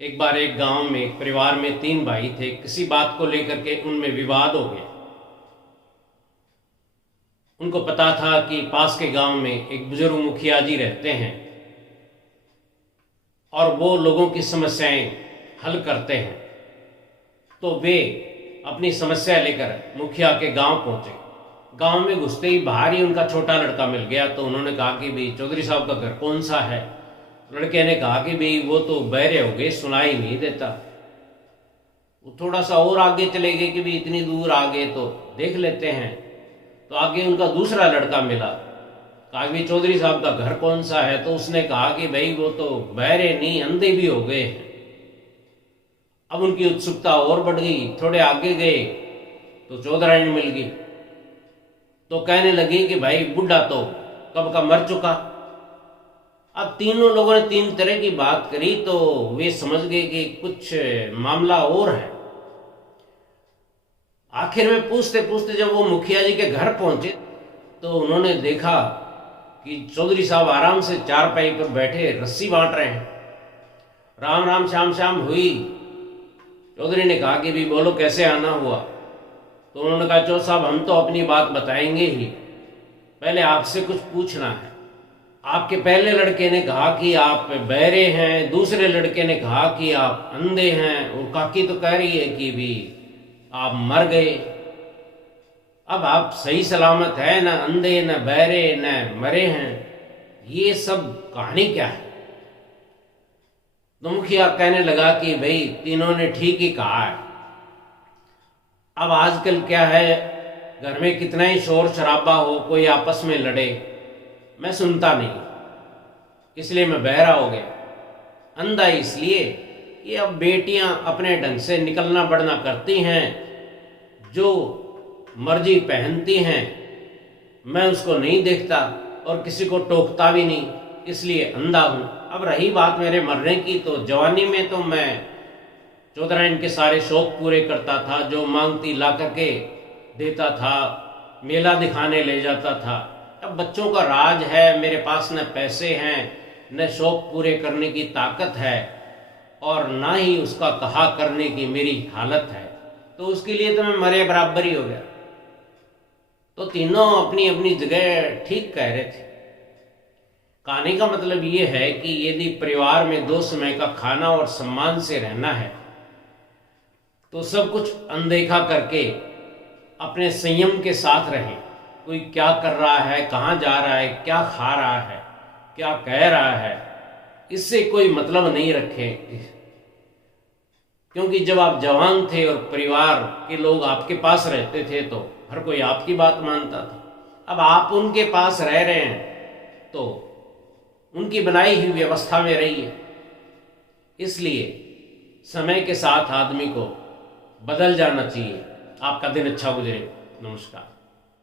एक बार एक गांव में एक परिवार में 3 भाई थे। किसी बात को लेकर के उनमें विवाद हो गया। उनको पता था कि पास के गांव में एक बुजुर्ग मुखिया जी रहते हैं और वो लोगों की समस्याएं हल करते हैं। तो वे अपनी समस्या लेकर मुखिया के गांव पहुंचे। गांव में घुसते ही बाहर ही उनका छोटा लड़का मिल गया। तो उन्होंने कहा कि भाई चौधरी साहब का घर कौन सा है। लड़के ने कहा कि भाई वो तो बहरे हो गए, सुनाई नहीं देता। वो थोड़ा सा और आगे चले गए कि भाई इतनी दूर आ गए तो देख लेते हैं। तो आगे उनका दूसरा लड़का मिला। कहा कि चौधरी साहब का घर कौन सा है। तो उसने कहा कि भाई वो तो बहरे नहीं, अंधे भी हो गए हैं। अब उनकी उत्सुकता और बढ़ गई। थोड़े आगे गए तो चौधराइन मिल गई। तो कहने लगी कि भाई बुढ़ा तो कब का मर चुका। अब तीनों लोगों ने 3 तरह की बात करी तो वे समझ गए कि कुछ मामला और है। आखिर में पूछते पूछते जब वो मुखिया जी के घर पहुंचे तो उन्होंने देखा कि चौधरी साहब आराम से चारपाई पर बैठे रस्सी बांट रहे हैं। राम राम श्याम श्याम हुई। चौधरी ने कहा कि भी बोलो कैसे आना हुआ। तो उन्होंने कहा चौधरी साहब हम तो अपनी बात बताएंगे ही, पहले आपसे कुछ पूछना है। आपके पहले लड़के ने कहा कि आप बहरे हैं, दूसरे लड़के ने कहा कि आप अंधे हैं, और काकी तो कह रही है कि भी आप मर गए। अब आप सही सलामत है, न अंधे न बहरे न मरे हैं, ये सब कहानी क्या है। तो मुखिया कहने लगा कि भाई तीनों ने ठीक ही कहा है। अब आजकल क्या है, घर में कितना ही शोर शराबा हो, कोई आपस में लड़े, मैं सुनता नहीं, इसलिए मैं बहरा हो गया। अंधा इसलिए कि अब बेटियां अपने ढंग से निकलना बढ़ना करती हैं, जो मर्जी पहनती हैं, मैं उसको नहीं देखता और किसी को टोकता भी नहीं, इसलिए अंधा हूं। अब रही बात मेरे मरने की, तो जवानी में तो मैं चौधराइन के सारे शौक पूरे करता था। जो मांगती ला करके देता था, मेला दिखाने ले जाता था। अब बच्चों का राज है, मेरे पास न पैसे हैं, न शौक पूरे करने की ताकत है, और ना ही उसका कहा करने की मेरी हालत है। तो उसके लिए तो मैं मरे बराबर ही हो गया। तो तीनों अपनी अपनी जगह ठीक कह रहे थे। कहने का मतलब ये है कि यदि परिवार में 2 समय का खाना और सम्मान से रहना है तो सब कुछ अनदेखा करके अपने संयम के साथ रहें। कोई क्या कर रहा है, कहाँ जा रहा है, क्या खा रहा है, क्या कह रहा है, इससे कोई मतलब नहीं रखें। क्योंकि जब आप जवान थे और परिवार के लोग आपके पास रहते थे तो हर कोई आपकी बात मानता था। अब आप उनके पास रह रहे हैं तो उनकी बनाई हुई व्यवस्था में रहिए। इसलिए समय के साथ आदमी को बदल जाना चाहिए। आपका दिन अच्छा गुजरे। नमस्कार।